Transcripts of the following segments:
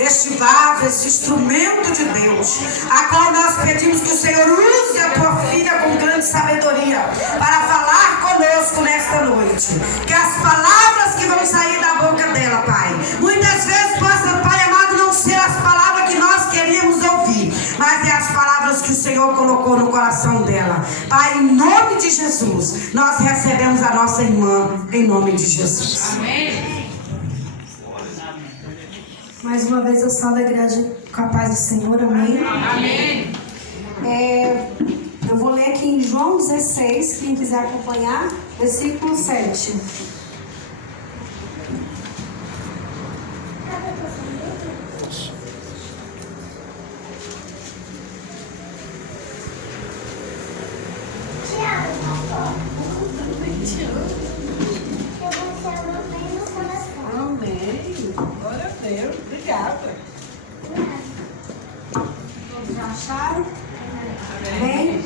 este vaso, este instrumento de Deus, a qual nós pedimos que o Senhor use a tua filha com grande sabedoria para falar conosco nesta noite. Que as palavras que vão sair da boca dela, Pai, muitas vezes possam, Pai amado, não ser as palavras que nós queríamos ouvir, mas é as palavras que o Senhor colocou no coração dela. Pai, em nome de Jesus, nós recebemos a nossa irmã, em nome de Jesus. Amém. Mais uma vez eu salvo a igreja com a paz do Senhor, amém? Amém. Eu vou ler aqui em João 16, quem quiser acompanhar, versículo 7. Amém. Glória a Deus. Obrigada. Todos já acharam? Amém?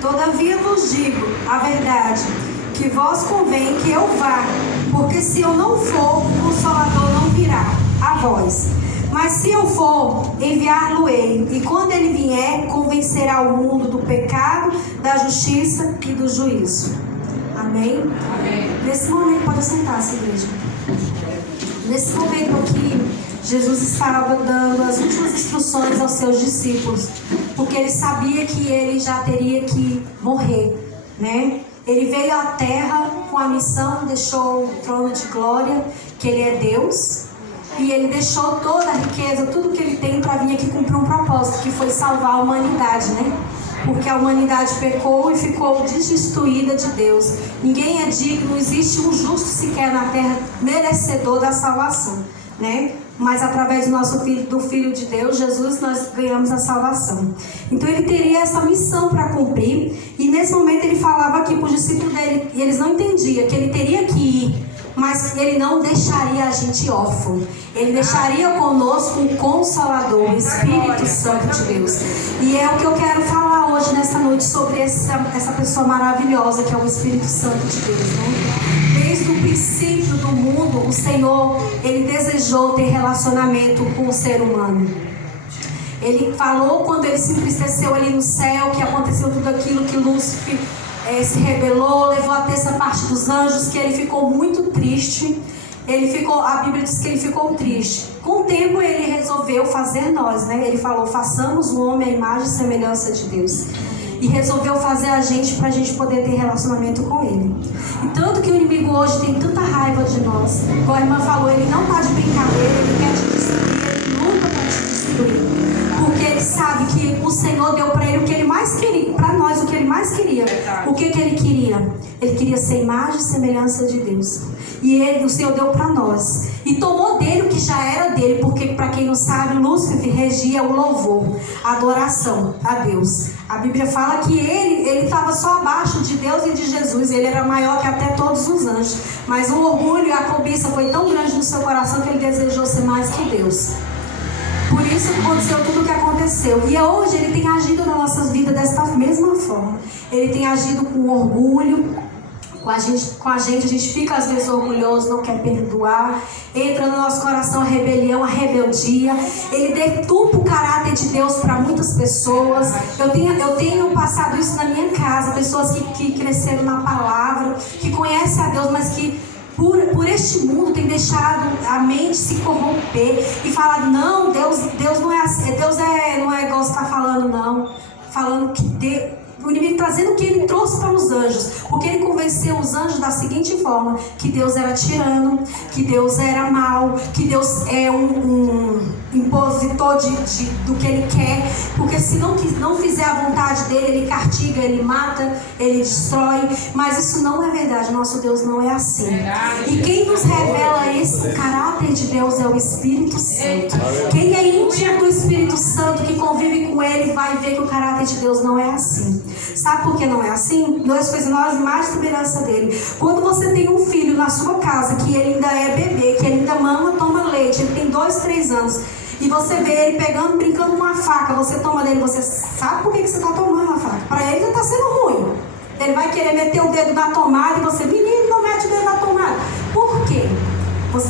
Todavia vos digo a verdade, que vós convém que eu vá, porque se eu não for, o Consolador não virá a vós. Mas se eu for, enviar-lo-ei, e quando ele vier, convencerá o mundo do pecado, da justiça e do juízo. Amém? Amém. Nesse momento, pode sentar-se, igreja. Nesse momento aqui, Jesus estava dando as últimas instruções aos seus discípulos, porque ele sabia que ele já teria que morrer, né? Ele veio à terra com a missão, deixou o trono de glória, que ele é Deus, e ele deixou toda a riqueza, tudo que ele tem para vir aqui cumprir um propósito, que foi salvar a humanidade, né? Porque a humanidade pecou e ficou destituída de Deus. Ninguém é digno, não existe um justo sequer na terra merecedor da salvação, né? Mas através do nosso filho, do Filho de Deus, Jesus, nós ganhamos a salvação. Então ele teria essa missão para cumprir. E nesse momento ele falava aqui para os discípulos dele, e eles não entendiam que ele teria que ir, mas ele não deixaria a gente órfão. Ele deixaria conosco o Consolador, o Espírito Santo de Deus. E é o que eu quero falar hoje, nessa noite, sobre essa pessoa maravilhosa que é o Espírito Santo de Deus, né? Desde o princípio do mundo, o Senhor, ele desejou ter relacionamento com o ser humano. Ele falou quando ele se entristeceu ali no céu, que aconteceu tudo aquilo, que Lúcifer se rebelou, levou a terça parte dos anjos, que ele ficou muito triste. A Bíblia diz que ele ficou triste. Com o tempo ele resolveu fazer nós, né? Ele falou, façamos o homem à imagem e semelhança de Deus. E resolveu fazer a gente para a gente poder ter relacionamento com ele. E tanto que o inimigo hoje tem tanta raiva de nós. Como a irmã falou, ele não está de brincadeira, ele quer te destruir, ele luta para te destruir. Porque ele sabe que o Senhor deu para ele o que ele mais queria, para nós o que ele mais queria. O que ele queria? Ele queria ser imagem e semelhança de Deus. E o Senhor deu para nós. E tomou dele o que já era dele, porque para quem não sabe, Lúcifer regia o louvor, a adoração a Deus. A Bíblia fala que ele estava só abaixo de Deus e de Jesus. Ele era maior que até todos os anjos. Mas o orgulho e a cobiça foi tão grande no seu coração que ele desejou ser mais que Deus. Por isso aconteceu tudo o que aconteceu. E hoje ele tem agido nas nossas vidas desta mesma forma. Ele tem agido com orgulho. Com a gente fica às vezes orgulhoso, não quer perdoar. Entra no nosso coração a rebelião, a rebeldia. Ele deturpa o caráter de Deus para muitas pessoas. Eu tenho passado isso na minha casa. Pessoas que cresceram na palavra, que conhecem a Deus, mas que por este mundo tem deixado a mente se corromper e falado, não, Deus não é assim, não é igual você está falando, não. Falando que o inimigo trazendo o que ele trouxe para os anjos, porque ele convenceu os anjos da seguinte forma, que Deus era tirano, que Deus era mau, que Deus é um impositor do que ele quer, porque se não fizer a vontade dele, ele castiga, ele mata, ele destrói. Mas isso não é verdade, nosso Deus não é assim. E quem nos revela esse caráter de Deus é o Espírito Santo. Quem é íntimo do Espírito Santo, que convive com ele, vai ver que o caráter de Deus não é assim. Sabe por que não é assim? Nós fizemos mais semelhança dele. Quando você tem um filho na sua casa, que ele ainda é bebê, que ele ainda mama, toma leite, ele tem 2, 3 anos, e você vê ele pegando, brincando com uma faca, você toma dele, você sabe por que você está tomando a faca? Para ele já está sendo ruim. Ele vai querer meter o dedo na tomada e você, menino, não mete o dedo na tomada. Por quê?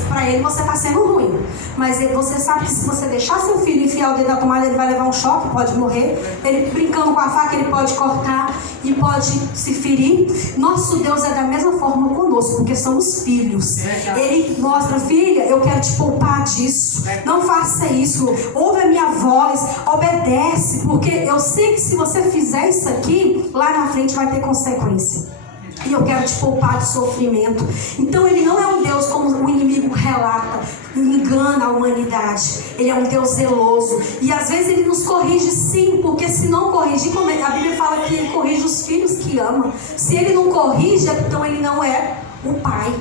Para ele você está sendo ruim. Mas você sabe que se você deixar seu filho enfiar o dedo na tomada, ele vai levar um choque, pode morrer. Ele brincando com a faca, ele pode cortar e pode se ferir. Nosso Deus é da mesma forma conosco, porque somos filhos. Ele mostra, filha, eu quero te poupar disso. Não faça isso. Ouve a minha voz, obedece, porque eu sei que se você fizer isso aqui, lá na frente vai ter consequência. E eu quero te poupar de sofrimento. Então ele não é um Deus como o inimigo relata, engana a humanidade. Ele é um Deus zeloso. E às vezes ele nos corrige sim, porque se não corrigir, como a Bíblia fala que ele corrige os filhos que ama. Se ele não corrige, então ele não é o pai.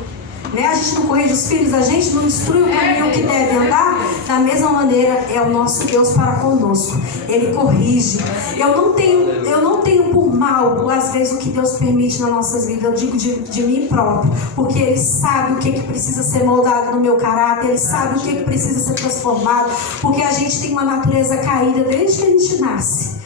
A gente não corrige os filhos, a gente não instrui o caminho que deve andar. Da mesma maneira é o nosso Deus para conosco. Ele corrige. Eu não tenho por mal, às vezes, o que Deus permite nas nossas vidas. Eu digo de mim próprio, porque Ele sabe o que precisa ser moldado no meu caráter. Ele sabe o que precisa ser transformado, porque a gente tem uma natureza caída desde que a gente nasce.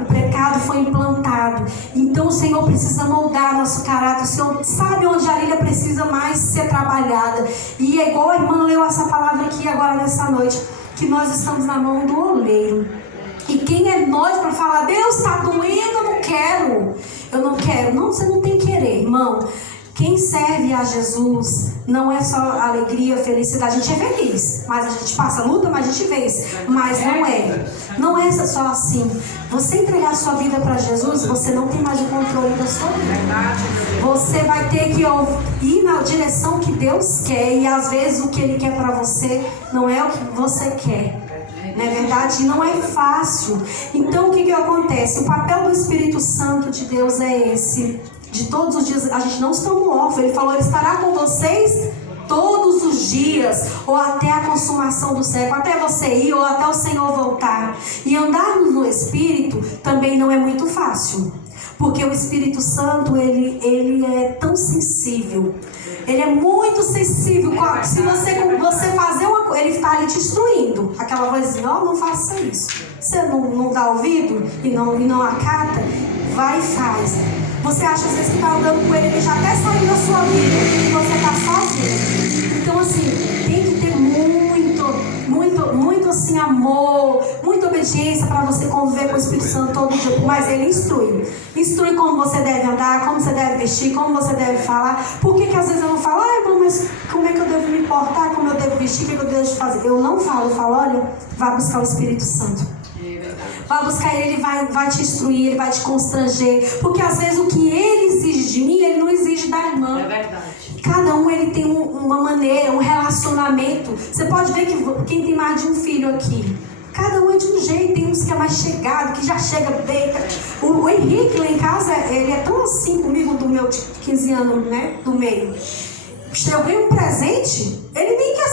O pecado foi implantado. Então o Senhor precisa moldar nosso caráter. O Senhor sabe onde a Lília precisa mais ser trabalhada. E é igual a irmã leu essa palavra aqui agora nessa noite, que nós estamos na mão do oleiro. E quem é nós para falar, Deus está doendo, eu não quero. Eu não quero. Não, você não tem que querer, irmão. Quem serve a Jesus não é só alegria, felicidade. A gente é feliz, mas a gente passa luta, mas a gente vence. Mas não é só assim. Você entregar a sua vida para Jesus, você não tem mais o controle da sua vida. Você vai ter que ir na direção que Deus quer. E às vezes o que Ele quer para você não é o que você quer. Não é verdade? Não é fácil. Então o que acontece? O papel do Espírito Santo de Deus é esse. De todos os dias, a gente não estamos órfãos. Ele falou, Ele estará com vocês todos os dias, ou até a consumação do século, até você ir, ou até o Senhor voltar. E andarmos no Espírito também não é muito fácil, porque o Espírito Santo, ele é tão sensível. Ele é muito sensível. Se você fazer uma coisa, ele está ali te instruindo. Aquela vozinha, não faça isso. Você não dá ouvido e não acata, vai e faz. Você acha às vezes que está andando com ele já até saiu da sua vida e você está sozinho. Então assim, tem que ter muito assim, amor, muita obediência para você conviver com o Espírito Santo todo dia. Mas ele instrui. Instrui como você deve andar, como você deve vestir, como você deve falar. Por que às vezes eu não falo, irmão, mas como é que eu devo me portar, como eu devo vestir, o que eu devo fazer? Eu não falo, eu falo, olha, vá buscar o Espírito Santo. Vai buscar ele vai te instruir, ele vai te constranger. Porque às vezes o que ele exige de mim, ele não exige da irmã. É verdade. Cada um ele tem uma maneira, um relacionamento. Você pode ver que quem tem mais de um filho aqui, cada um é de um jeito. Tem uns que é mais chegado, que já chega bem. O Henrique lá em casa, ele é tão assim comigo, do meu de 15 anos, né? Do meio. Eu ganho um presente, ele nem quer,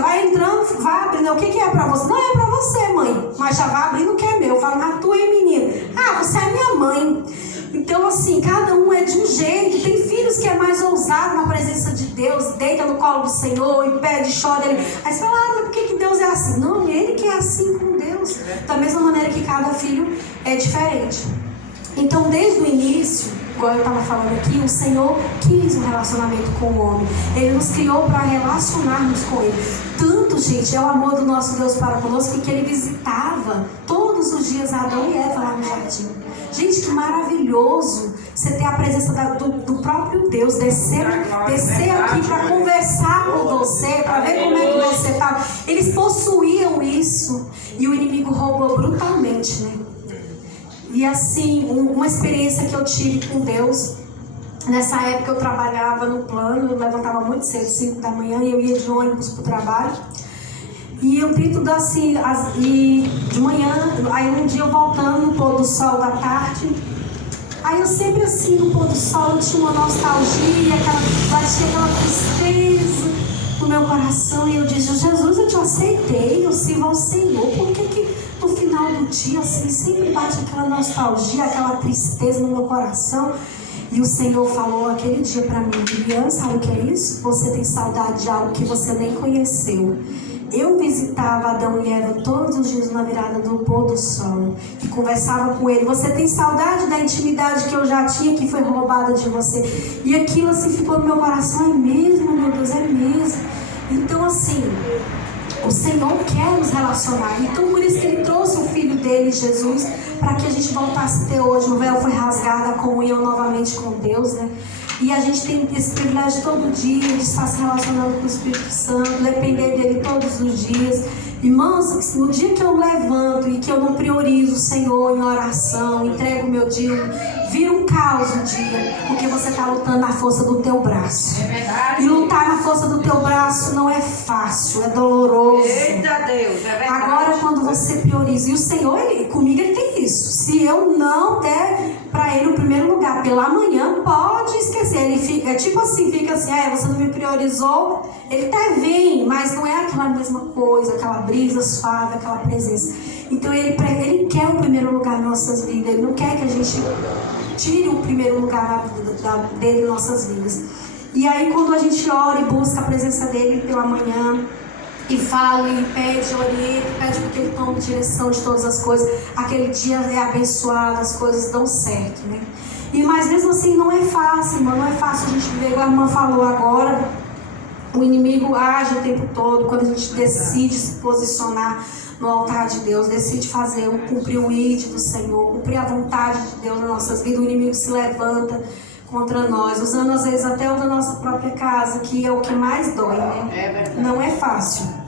vai entrando, vai abrindo, o que é pra você? Não, é pra você, mãe, mas já vai abrindo o que é meu. Eu falo, mas tu é menina, você é minha mãe. Então assim, cada um é de um jeito. Tem filhos que é mais ousado na presença de Deus, deita no colo do Senhor e pede, chora. Aí você fala, mas por que Deus é assim? Não, ele que é assim com Deus. Da mesma maneira que cada filho é diferente. Então desde o início, igual eu estava falando aqui, o Senhor quis um relacionamento com o homem. Ele nos criou para relacionarmos com Ele. Tanto, gente, é o amor do nosso Deus para conosco, que Ele visitava todos os dias Adão e Eva lá no jardim. Gente, que maravilhoso você ter a presença do próprio Deus descer aqui para conversar com você, para ver como é que você está. Eles possuíam isso e o inimigo roubou brutalmente, né? E assim, uma experiência que eu tive com Deus, nessa época eu trabalhava no plano, eu levantava muito cedo, 5 da manhã, e eu ia de ônibus para o trabalho. E eu dentro assim, e de manhã, aí um dia eu voltando no pôr do sol da tarde, aí eu sempre assim, no pôr do sol, eu tinha uma nostalgia, batia aquela tristeza no meu coração, e eu disse, Jesus, eu te aceitei, eu sirvo ao Senhor, por que no final do dia, assim, sempre bate aquela nostalgia, aquela tristeza no meu coração? E o Senhor falou aquele dia para mim, Viviane, sabe o que é isso? Você tem saudade de algo que você nem conheceu. Eu visitava Adão e Eva todos os dias na virada do pôr do sol e conversava com ele. Você tem saudade da intimidade que eu já tinha, que foi roubada de você? E aquilo assim ficou no meu coração, é mesmo, meu Deus, é mesmo. assim, o Senhor quer nos relacionar. Então por isso que Ele trouxe o Filho dele, Jesus, para que a gente voltasse a ter hoje. O véu foi rasgado, a comunhão novamente com Deus, né? E a gente tem esse privilégio todo dia de estar se relacionando com o Espírito Santo, depender dele todos os dias. Irmãos, no dia que eu levanto e que eu não priorizo o Senhor em oração, entrego o meu dia, vira um caos o dia, porque você está lutando na força do teu braço. É verdade. E lutar na força do teu braço não é fácil, é doloroso. Eita Deus, é verdade. Agora, quando você prioriza, e o Senhor, comigo Ele tem isso. Se eu não der para Ele o primeiro lugar pela manhã, pode esquecer. Ele fica, tipo assim, fica assim, você não me priorizou. Ele até vem, mas não é aquela mesma coisa, aquela brisa suave, aquela presença. Então ele quer o primeiro lugar em nossas vidas. Ele não quer que a gente tire o primeiro lugar dele em nossas vidas. E aí quando a gente ora e busca a presença dele pela manhã, e fala, e pede, orienta, pede para que ele tome direção de todas as coisas, aquele dia é abençoado, as coisas dão certo, né? Mas mesmo assim não é fácil, irmão, não é fácil a gente viver, igual a irmã falou agora. O inimigo age o tempo todo. Quando a gente decide se posicionar no altar de Deus, decide cumprir o ID do Senhor, cumprir a vontade de Deus nas nossas vidas, o inimigo se levanta contra nós, usando às vezes até o da nossa própria casa, que é o que mais dói, né? Não é fácil.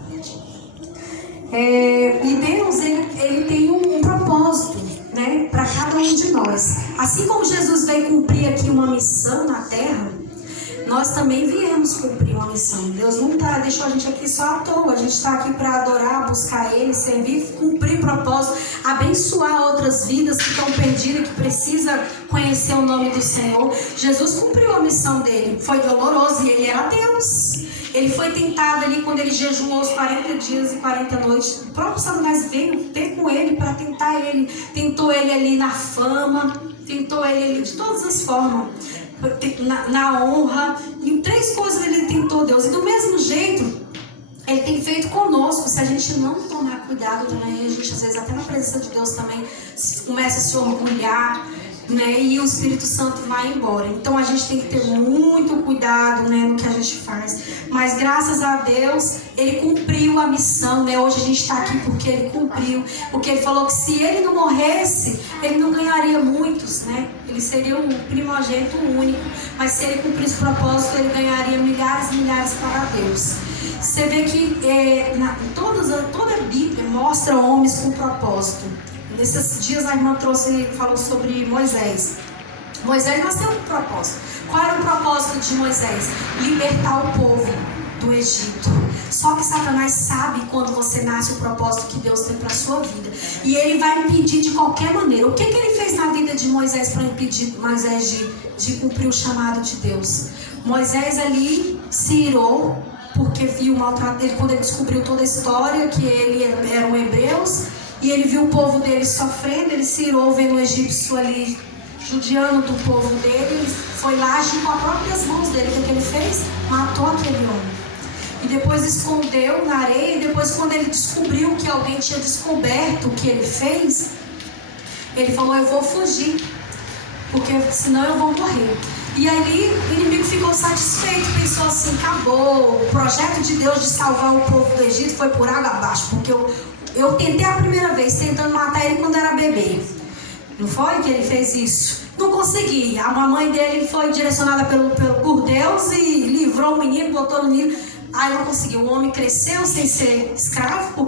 E Deus, ele tem um propósito, né, para cada um de nós. Assim como Jesus veio cumprir aqui uma missão na terra, nós também viemos cumprir uma missão. Deus não deixou a gente aqui só à toa. A gente está aqui para adorar, buscar Ele, servir, cumprir propósito, abençoar outras vidas que estão perdidas, que precisam conhecer o nome do Senhor. Jesus cumpriu a missão dele. Foi doloroso e Ele era Deus. Ele foi tentado ali quando ele jejuou os 40 dias e 40 noites. O próprio Satanás veio ter com ele para tentar ele. Tentou ele ali na fama, tentou ele ali de todas as formas. Na honra, em 3 coisas ele tentou Deus. E do mesmo jeito, Ele tem feito conosco. Se a gente não tomar cuidado também, a gente às vezes até na presença de Deus também começa a se orgulhar, né? E o Espírito Santo vai embora. Então a gente tem que ter muito cuidado, né, no que a gente faz. Mas graças a Deus, Ele cumpriu a missão, né? Hoje a gente está aqui porque Ele cumpriu. Porque Ele falou que se Ele não morresse, Ele não ganharia muitos, né? Ele seria o primogênito único. Mas se Ele cumprisse o propósito, Ele ganharia milhares e milhares para Deus. Você vê que toda a Bíblia mostra homens com propósito. Nesses dias a irmã falou sobre Moisés. Moisés nasceu com propósito. Qual era o propósito de Moisés? Libertar o povo do Egito. Só que Satanás sabe quando você nasce o propósito que Deus tem para a sua vida. E ele vai impedir de qualquer maneira. O que ele fez na vida de Moisés para impedir Moisés de cumprir o chamado de Deus? Moisés ali se irou porque viu o maltrato. Quando ele descobriu toda a história, que ele era um hebreus, e ele viu o povo dele sofrendo, ele se irou vendo o egípcio ali judiando do povo dele. Ele foi lá, agiu com as próprias mãos dele. O que ele fez? Matou aquele homem. E depois escondeu na areia. E depois, quando ele descobriu que alguém tinha descoberto o que ele fez, ele falou: eu vou fugir, porque senão eu vou morrer. E ali o inimigo ficou satisfeito, pensou assim: acabou, o projeto de Deus de salvar o povo do Egito foi por água abaixo, porque eu tentei a primeira vez, tentando matar ele quando era bebê. Não foi que ele fez isso? Não consegui. A mamãe dele foi direcionada por Deus e livrou o menino, botou no ninho. Aí não conseguiu. O homem cresceu sem ser escravo,